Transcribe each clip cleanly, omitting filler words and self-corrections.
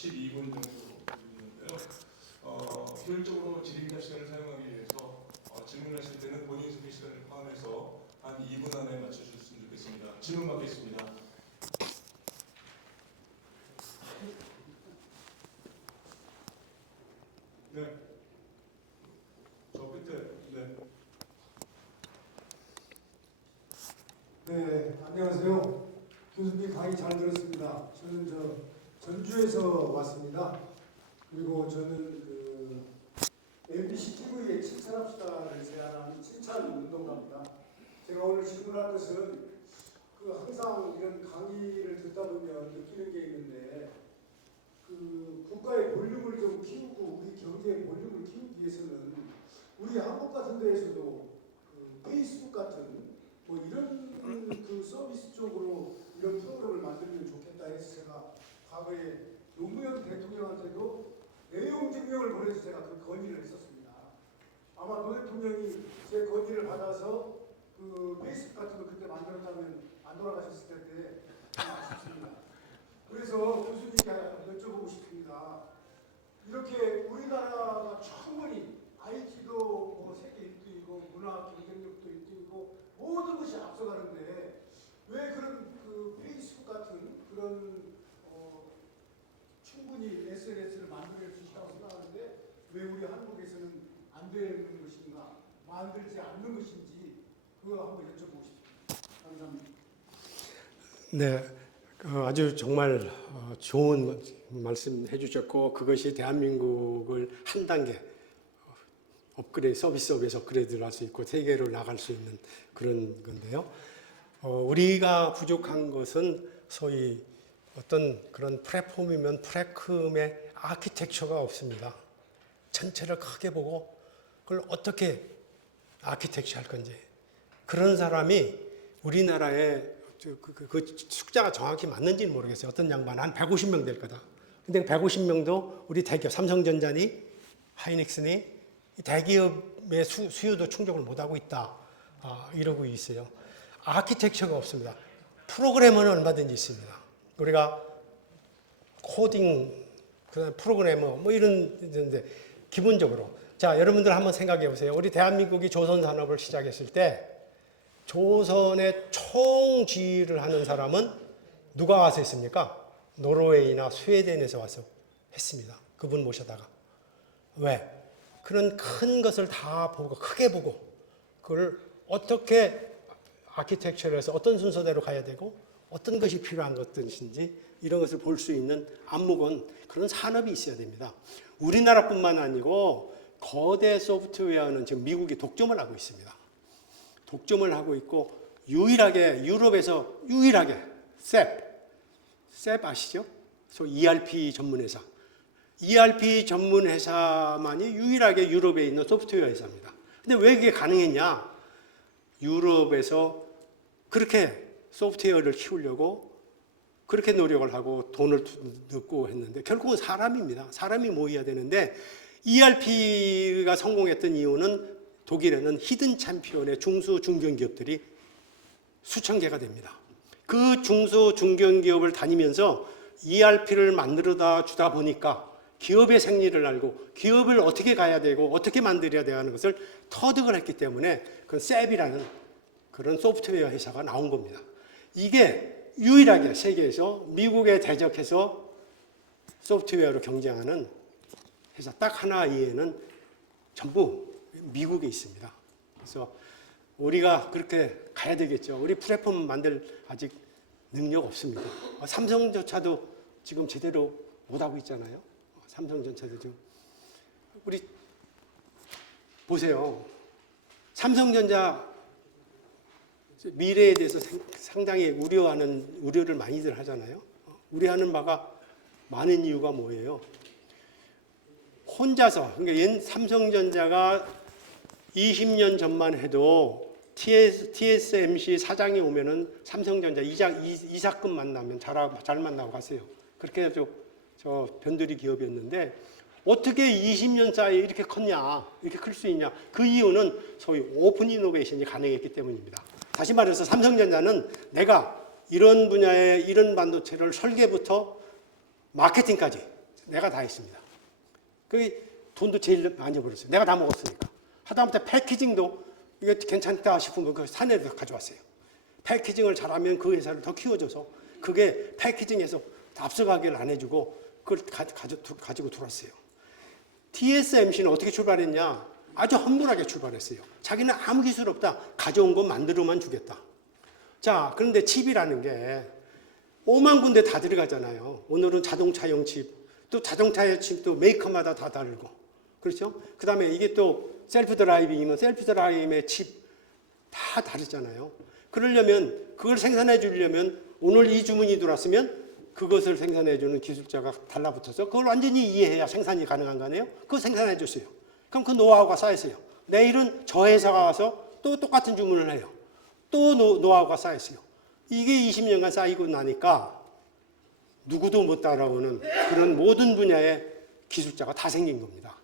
12분 정도 있는데요. 효율적으로 질의응답 시간을 사용하기 위해서 질문하실 때는 본인 소개 시간을 포함해서 한 2분 안에 맞춰주셨으면 좋겠습니다. 질문 받겠습니다. 네. 저 끝에. 네. 네, 안녕하세요. 교수님 강의 잘 들었습니다. 저는 전주에서 왔습니다. 그리고 저는 MBC TV의 칭찬합시다를 제안한 칭찬 운동가입니다. 제가 오늘 질문할 것은 항상 이런 강의를 듣다 보면 느끼는 게 있는데 국가의 볼륨을 좀 키우고 우리 경제의 볼륨을 키우기 위해서는 우리 한국 같은 데에서도 페이스북 같은 이런 서비스 쪽으로 이런 프로그램을 만들면 좋겠다 해서 제가 과거에 노무현 대통령한테도 내용 증명을 보내서 제가 그 건의를 했었습니다. 아마 노 대통령이 제 건의를 받아서 페이스북 같은 거 그때 만들었다면 안 돌아가셨을 텐데 아쉽습니다. 그래서 교수님께 여쭤보고 싶습니다. 이렇게 우리나라가 충분히 IT도 세계 1등이고 문화 경쟁력도 1등이고 모든 것이 앞서가는데 왜 그런 페이스북 같은 그런 충분히 SNS를 만들어낼 수 있다고 생각하는데 왜 우리 한국에서는 안 되는 것인가, 만들지 않는 것인지 그거 한번 여쭤보고 싶습니다. 감사합니다. 네, 아주 정말 좋은 말씀 해주셨고 그것이 대한민국을 한 단계 업그레이드, 서비스업에서 업그레이드를 할 수 있고 세계로 나갈 수 있는 그런 건데요. 우리가 부족한 것은 소위 어떤 그런 플랫폼이면 플랫폼의 아키텍처가 없습니다. 전체를 크게 보고 그걸 어떻게 아키텍처 할 건지 그런 사람이 우리나라에 그 숫자가 정확히 맞는지는 모르겠어요. 어떤 양반 한 150명 될 거다. 근데 150명도 우리 대기업 삼성전자니 하이닉스니 대기업의 수요도 충족을 못하고 있다. 이러고 있어요. 아키텍처가 없습니다. 프로그래머는 얼마든지 있습니다. 우리가 코딩, 그다음에 프로그래머 이런데 기본적으로 자 여러분들 한번 생각해 보세요. 우리 대한민국이 조선 산업을 시작했을 때 조선의 총지휘를 하는 사람은 누가 와서 했습니까? 노르웨이나 스웨덴에서 와서 했습니다. 그분 모셔다가. 왜? 그런 큰 것을 다 보고 크게 보고 그걸 어떻게 아키텍처를 해서 어떤 순서대로 가야 되고 어떤 것이 필요한 것인지 이런 것을 볼 수 있는 안목은 그런 산업이 있어야 됩니다. 우리나라뿐만 아니고 거대 소프트웨어는 지금 미국이 독점을 하고 있습니다. 독점을 하고 있고 유일하게 유럽에서 유일하게 셉 아시죠? ERP 전문 회사. ERP 전문 회사만이 유일하게 유럽에 있는 소프트웨어 회사입니다. 근데 왜 그게 가능했냐? 유럽에서 그렇게 소프트웨어를 키우려고 그렇게 노력을 하고 돈을 넣고 했는데 결국은 사람입니다. 사람이 모여야 되는데 ERP가 성공했던 이유는 독일에는 히든 챔피언의 중수 중견기업들이 수천 개가 됩니다. 그 중소 중견기업을 다니면서 ERP를 만들어다 주다 보니까 기업의 생리를 알고 기업을 어떻게 가야 되고 어떻게 만들어야 되는 것을 터득을 했기 때문에 그 셉이라는 그런 소프트웨어 회사가 나온 겁니다. 이게 유일하게 세계에서 미국에 대적해서 소프트웨어로 경쟁하는 회사 딱 하나 이외에는 전부 미국에 있습니다. 그래서 우리가 그렇게 가야 되겠죠. 우리 플랫폼 만들 아직 능력 없습니다. 삼성조차도 지금 제대로 못하고 있잖아요. 삼성전자도 좀 우리 보세요. 삼성전자 미래에 대해서 상당히 우려를 많이들 하잖아요. 우려하는 바가 많은 이유가 뭐예요? 혼자서 그러니까 삼성전자가 20년 전만 해도 TSMC 사장이 오면은 삼성전자 이사건 만나면 잘 만나고 가세요. 그렇게 해서 저 변두리 기업이었는데 어떻게 20년 사이에 이렇게 컸냐, 이렇게 클 수 있냐? 그 이유는 소위 오픈 이노베이션이 가능했기 때문입니다. 다시 말해서 삼성전자는 내가 이런 분야의 이런 반도체를 설계부터 마케팅까지 내가 다 했습니다. 그 돈도 제일 많이 벌었어요. 내가 다 먹었으니까. 하다못해 패키징도 이게 괜찮다 싶으면 그 산에서 가져왔어요. 패키징을 잘하면 그 회사를 더 키워줘서 그게 패키징에서 앞서가기를 안 해주고 그걸 가지고 들어왔어요. TSMC는 어떻게 출발했냐? 아주 험불하게 출발했어요. 자기는 아무 기술 없다. 가져온 건 만들어만 주겠다. 자, 그런데 칩이라는 게 5만 군데 다 들어가잖아요. 오늘은 자동차용 칩, 또 자동차의 칩도 메이커마다 다 다르고. 그렇죠? 그 다음에 이게 또 셀프 드라이빙이면 셀프 드라이빙의 칩 다 다르잖아요. 그러려면, 그걸 생산해 주려면 오늘 이 주문이 들어왔으면 그것을 생산해 주는 기술자가 달라붙어서 그걸 완전히 이해해야 생산이 가능한 거 아니에요? 그거 생산해 줬어요. 그럼 그 노하우가 쌓였어요. 내일은 저 회사가 와서 또 똑같은 주문을 해요. 또 노하우가 쌓였어요. 이게 20년간 쌓이고 나니까 누구도 못 따라오는 그런 모든 분야의 기술자가 다 생긴 겁니다.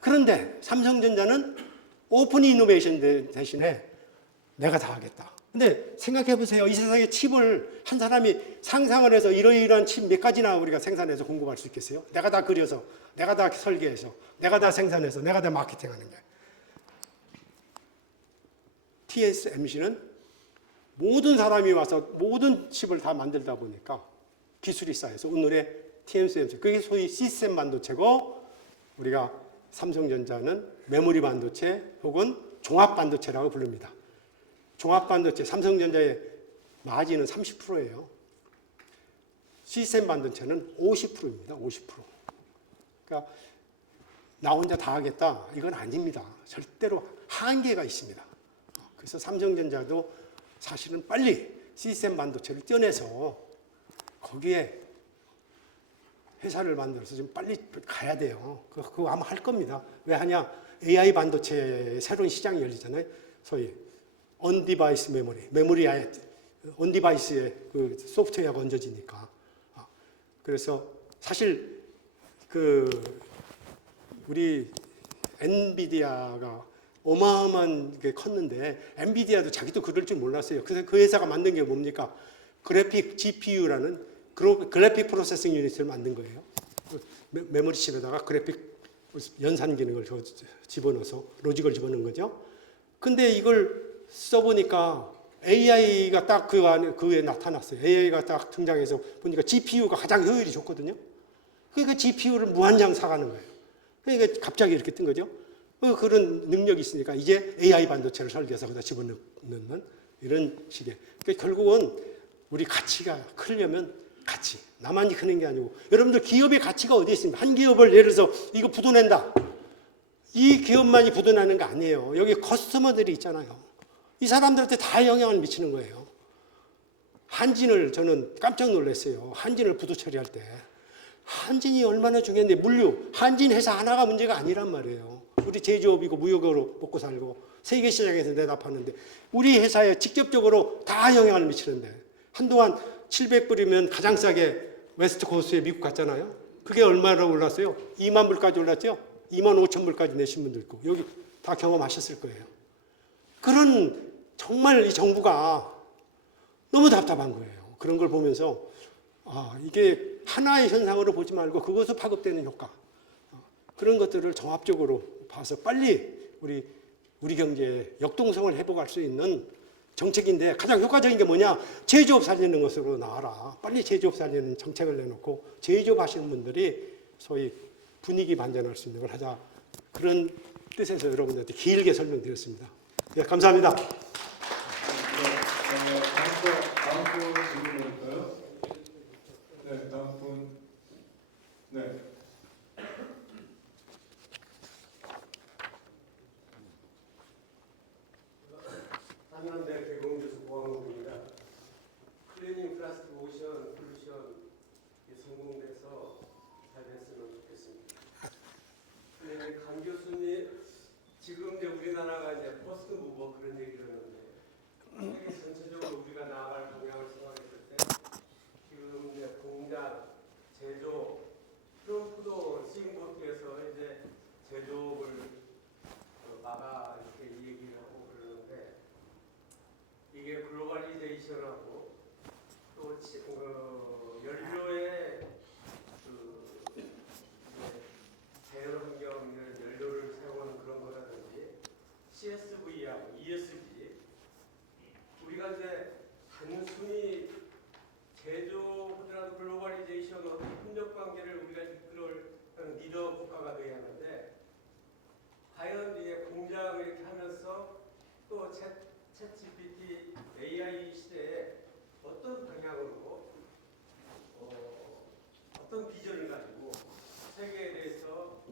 그런데 삼성전자는 오픈 이노베이션 대신에 내가 다 하겠다. 근데 생각해 보세요. 이 세상에 칩을 한 사람이 상상을 해서 이러이러한 칩 몇 가지나 우리가 생산해서 공급할 수 있겠어요? 내가 다 그려서, 내가 다 설계해서, 내가 다 생산해서, 내가 다 마케팅하는 게. TSMC는 모든 사람이 와서 모든 칩을 다 만들다 보니까 기술이 쌓여서 오늘의 TSMC, 그게 소위 시스템 반도체고 우리가 삼성전자는 메모리 반도체 혹은 종합 반도체라고 부릅니다. 종합 반도체, 삼성전자의 마진은 30%예요. 시스템 반도체는 50%입니다. 50%. 그러니까 나 혼자 다 하겠다. 이건 아닙니다. 절대로 한계가 있습니다. 그래서 삼성전자도 사실은 빨리 시스템 반도체를 떼어내서 거기에 회사를 만들어서 좀 빨리 가야 돼요. 그거 아마 할 겁니다. 왜 하냐? AI 반도체의 새로운 시장이 열리잖아요. 소위 온디바이스 메모리 아예 온디바이스에 그 소프트웨어가 얹어지니까. 그래서 사실 그 우리 엔비디아가 어마어마한 게 컸는데 엔비디아도 자기도 그럴 줄 몰랐어요. 그래서 그 회사가 만든 게 뭡니까? 그래픽 GPU라는 그래픽 프로세싱 유닛을 만든 거예요. 메모리 칩에다가 그래픽 연산 기능을 집어넣어서 로직을 집어넣은 거죠. 근데 이걸 써보니까 AI가 딱 그 안에 그에 나타났어요. AI가 딱 등장해서 보니까 GPU가 가장 효율이 좋거든요. 그러니까 GPU를 무한장 사가는 거예요. 그러니까 갑자기 이렇게 뜬 거죠. 그런 능력이 있으니까 이제 AI 반도체를 설계해서 거기다 집어넣는 이런 식의. 그러니까 결국은 우리 가치가 크려면 가치. 나만이 크는 게 아니고 여러분들 기업의 가치가 어디에 있습니까? 한 기업을 예를 들어서 이거 부도낸다. 이 기업만이 부도나는 거 아니에요. 여기 커스터머들이 있잖아요. 이 사람들한테 다 영향을 미치는 거예요. 한진을 저는 깜짝 놀랐어요. 한진을 부도 처리할 때. 한진이 얼마나 중요한데 물류, 한진 회사 하나가 문제가 아니란 말이에요. 우리 제조업이고 무역으로 먹고 살고 세계 시장에서 내다봤는데 우리 회사에 직접적으로 다 영향을 미치는데 한동안 700불이면 가장 싸게 웨스트 코스트에 미국 갔잖아요. 그게 얼마나 올랐어요? 2만 불까지 올랐죠? 2만 5천 불까지 내신 분도 있고 여기 다 경험하셨을 거예요. 그런 정말 이 정부가 너무 답답한 거예요. 그런 걸 보면서 이게 하나의 현상으로 보지 말고 그것을 파급되는 효과 그런 것들을 종합적으로 봐서 빨리 우리 경제에 역동성을 회복할 수 있는 정책인데 가장 효과적인 게 뭐냐? 제조업 살리는 것으로 나와라. 빨리 제조업 살리는 정책을 내놓고 제조업 하시는 분들이 소위 분위기 반전할 수 있는 걸 하자. 그런 뜻에서 여러분들한테 길게 설명드렸습니다. 네, 감사합니다. 다음 분 질문할까요? 네, 다음 분. 네. 한양대 개공교수 고항목입니다. 클리닝 플라스틱 오션 솔루션 성공돼서 잘 됐으면 좋겠습니다. 강 교수님, 지금 이제 우리나라가 이제 퍼스트 무버 그런 얘기를 하는데 세계 전체적으로 우리가 나아갈 리더 국가가 되어야 하는데 과연 이게 공장 이렇게 하면서 또 챗 GPT AI 시대에 어떤 방향으로 어떤 비전을 가지고 세계에 대해서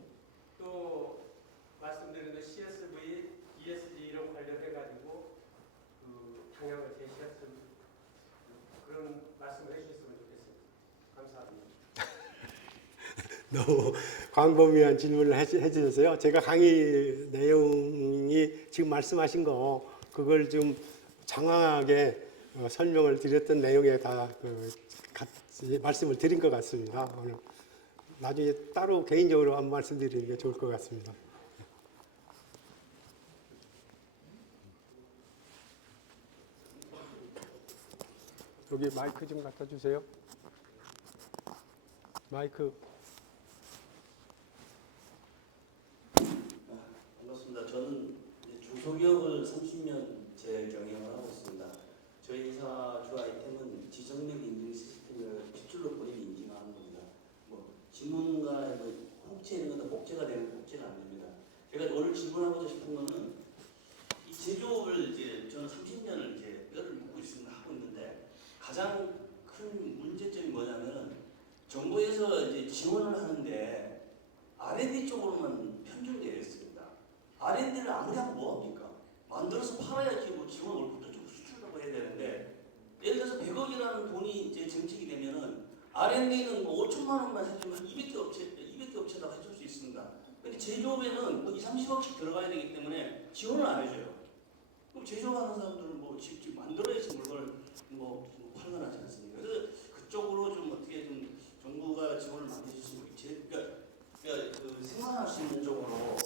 또 말씀드린 대로 CSV, ESG 이런 관련해 가지고 그 방향을 제시했으면 그런 말씀을 해주셨으면 좋겠습니다. 감사합니다. 너무 광범위한 질문을 해주셔서요. 제가 강의 내용이 지금 말씀하신 거 그걸 좀 장황하게 설명을 드렸던 내용에 다 같이 말씀을 드린 것 같습니다. 오늘 나중에 따로 개인적으로 한번 말씀드리는 게 좋을 것 같습니다. 여기 마이크 좀 갖다 주세요. 마이크. 반갑습니다. 저는 중소기업을 30년째 경영을 하고 있습니다. 저희 회사 주 아이템은 지정력 인증 시스템을 기술로 본인이 인증하는 겁니다. 뭐 질문과 홍채 이런 것도 복제가 되는 복제가 안 됩니다. 제가 오늘 질문하고자 싶은 거는 이 제조업을 이제 저는 30년을 이제 뼈를 묻고 있습니다. 하고 있는데 가장 큰 문제점이 뭐냐면은 정부에서 이제 지원을 하는데 R&D 쪽으로만 편중되어 있습니다. R&D를 아무리 하면 뭐합니까? 만들어서 팔아야지 뭐 지원을 국토적으로 수출하고 해야 되는데 예를 들어서 100억이라는 돈이 이제 정책이 되면은 R&D는 뭐 5천만 원만 해주면 200개 업체다 해줄 수 있습니다. 근데 제조업에는 뭐 30억씩 들어가야 되기 때문에 지원을 안 해줘요. 그럼 제조업하는 사람들은 뭐 직접 만들어야지 물건을 뭐 팔건 하지 않습니까? 그래서 그쪽으로 좀 어떻게 좀 정부가 지원을 많이 해주시면 그러니까 그 생산할 수 있는 쪽으로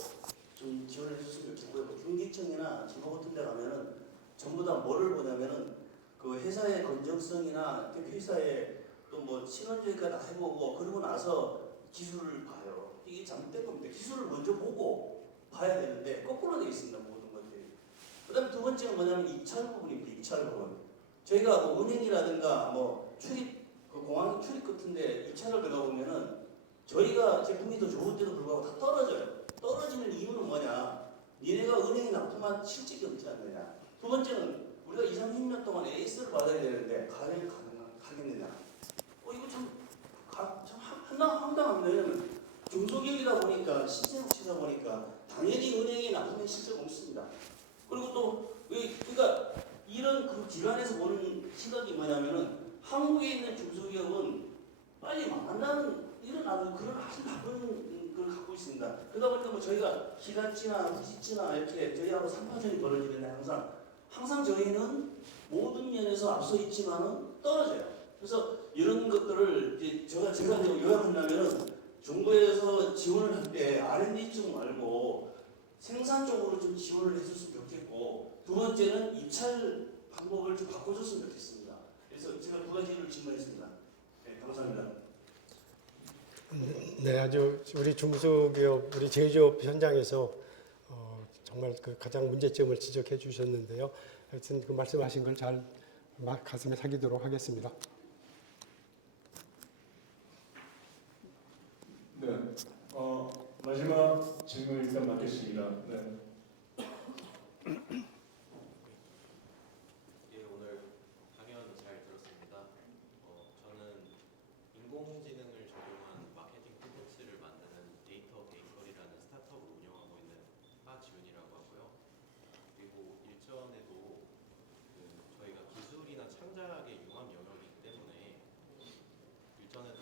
좀 지원을 해줬으면 좋겠고요. 뭐 중기청이나 지방 같은 데 가면은 전부 다 뭐를 보냐면은 그 회사의 건전성이나 대표이사의 또 뭐 신원조회까지 다 해보고 그러고 나서 기술을 봐요. 이게 잘못된 겁니다. 기술을 먼저 보고 봐야 되는데 거꾸로 되어 있습니다. 모든 것들이. 그 다음에 두 번째는 뭐냐면 입찰 부분입니다. 입찰 부분. 저희가 뭐 은행이라든가 뭐 출입, 그 공항 출입 같은데 입찰을 들어가 보면은 저희가 제품이 더 좋을 때도 불구하고 다 떨어져요. 떨어지는 이유는 뭐냐? 니네가 은행에 납품한 실적이 없지 않느냐. 두 번째는 우리가 20, 30년 동안 AS를 받아야 되는데 가겠느냐. 이거 참 황당합니다. 왜냐면 중소기업이다 보니까 신생업체다 보니까 당연히 은행에 납품한 실적 없습니다. 그리고 또 그러니까 이런 그 기관에서 보는 시각이 뭐냐면은 한국에 있는 중소기업은 빨리 망한다는 이런 그런 아주 나쁜 걸 갖고 있습니다. 그러다 보니까 뭐 저희가 기가치나 후지치나 이렇게 저희하고 3파전이 벌어지는데 항상 저희는 모든 면에서 앞서 있지만은 떨어져요. 그래서 이런 것들을 이제 제가 요약한다면은 정부에서 지원을 할 때 R&D 쪽 말고 생산 쪽으로 좀 지원을 해줬으면 좋겠고 두 번째는 입찰 방법을 좀 바꿔줬으면 좋겠습니다. 그래서 제가 두 가지를 질문했습니다. 네, 감사합니다. 네, 아주 우리 중소기업, 우리 제조업 현장에서 정말 그 가장 문제점을 지적해 주셨는데요. 하여튼 그 말씀하신 걸 잘 가슴에 새기도록 하겠습니다. 네, 마지막 질문 일단 받겠습니다. 네. 예, 오늘 강연 잘 들었습니다. 저는 인공지능을 적용한 마케팅 콘텐츠를 만드는 데이터 베이커리라는 스타트업을 운영하고 있는 하지훈이라고 하고요. 그리고 일전에도 저희가 기술이나 창작의 융합 영역이기 때문에 일전에도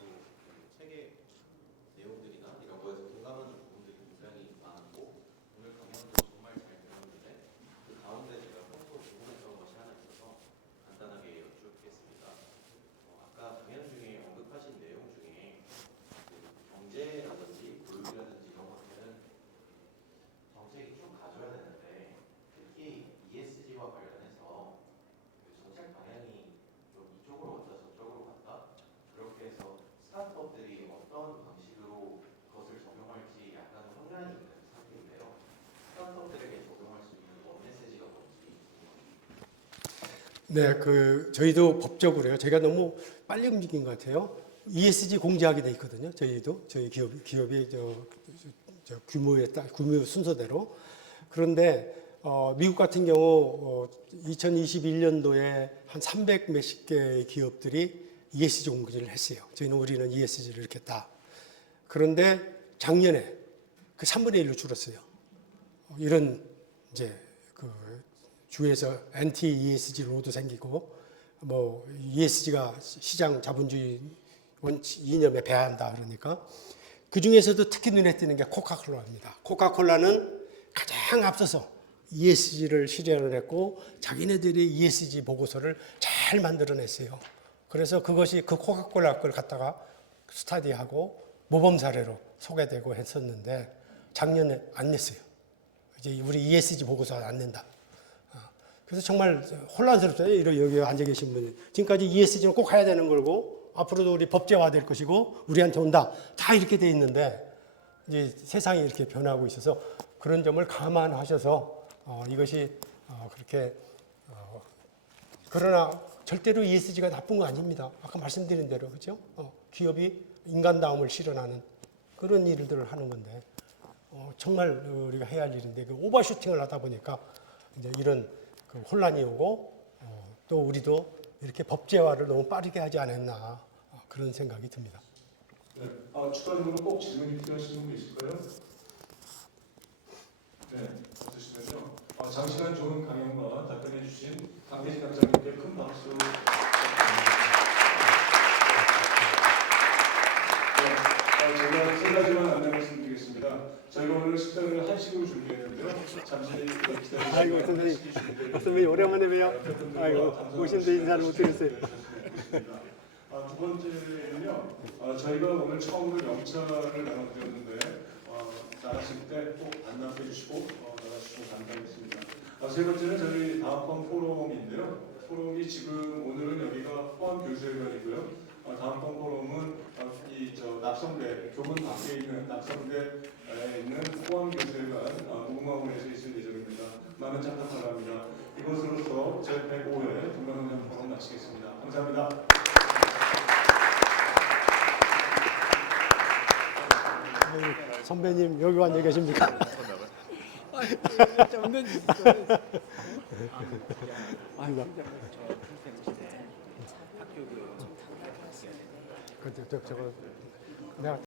책의 내용들이나 이런 거에서 공감하는 부분들이 굉장히 많았고 오늘 강연도 정말 잘 들었는데 그 가운데 제가 평소 궁금했던 것이 하나 있어서 간단하게 여쭙겠습니다. 아까 강연 중에 언급하신 내용 중에 그 경제라든지 교육이라든지 이런 것들은 정책이 쭉 가져야 되는데 특히 ESG와 관련해서 그 정책 방향이 좀 이쪽으로 갔다 저쪽으로 갔다 그렇게 해서 스타트업들이 어떤 방식으로 그것을 적용할지 약간 혼란이 있는 상태인데요. 스타트업들에게 적용할 수 있는 원메시지가 뭔지 궁금합니다. 네, 저희도 법적으로요. 제가 너무 빨리 움직인 것 같아요. ESG 공제하게 돼 있거든요. 저희 기업이 저 규모 순서대로. 그런데 미국 같은 경우 2021년도에 한 300 몇십 개의 기업들이 ESG 공제를 했어요. 우리는 ESG를 이렇게 했다. 그런데 작년에 그 3분의 1로 줄었어요. 이런 이제 그 주에서 anti ESG 로도 생기고 뭐 ESG가 시장 자본주의 이념에 배한다 그러니까 그 중에서도 특히 눈에 띄는 게 코카콜라입니다. 코카콜라는 가장 앞서서 ESG를 실현을 했고 자기네들이 ESG 보고서를 잘 만들어냈어요. 그래서 그것이 그 코카콜라 걸 갖다가 스타디하고 모범 사례로 소개되고 했었는데 작년에 안 냈어요. 이제 우리 ESG 보고서 안 낸다. 그래서 정말 혼란스럽잖아요. 여기 앉아 계신 분이. 지금까지 ESG는 꼭 해야 되는 거고 앞으로도 우리 법제화될 것이고 우리한테 온다. 다 이렇게 돼 있는데 이제 세상이 이렇게 변하고 있어서 그런 점을 감안하셔서 이것이 그렇게 그러나 절대로 ESG가 나쁜 거 아닙니다. 아까 말씀드린 대로 그렇죠? 기업이 인간다움을 실현하는 그런 일들을 하는 건데 정말 우리가 해야 할 일인데 그 오버슈팅을 하다 보니까 이제 이런 그 혼란이 오고 또 우리도 이렇게 법제화를 너무 빠르게 하지 않았나 그런 생각이 듭니다. 네. 추가적으로 꼭 질문이 필요하신 분 있을까요? 네, 없으시면요. 장시간 좋은 강연과 답변해 주신 강대진 강사님께 큰 박수 부탁드립니다. 네, 제가 세 가지만 안내 말씀드리겠습니다. 저희가 오늘 식사를 한식으로 준비했는데요. 잠시 기다리시면 아이고 선생님 오랜만에 뵈요. 아이고 오신데 인사를 못 드렸어요. 두 번째는요. 저희가 오늘 처음으로 영차를 나눠드렸는데 나가실 때 꼭 반납해 주시고 나가시고 감사하겠습니다. 세 번째는 저희 다음번 포럼인데요. 포럼이 지금 오늘은 여기가 포항교수회관이고요. 다음번 포럼은 납성대 교문 밖에 있는 납성대에 있는 포항교수회관 무궁화원에서 있을 예정입니다. 많은 참석 바랍니다. 이것으로서 제 105회 동남아시아 포럼 마치겠습니다. 감사합니다. 선배님 여기 와 계십니까? 아이고. 저거 내가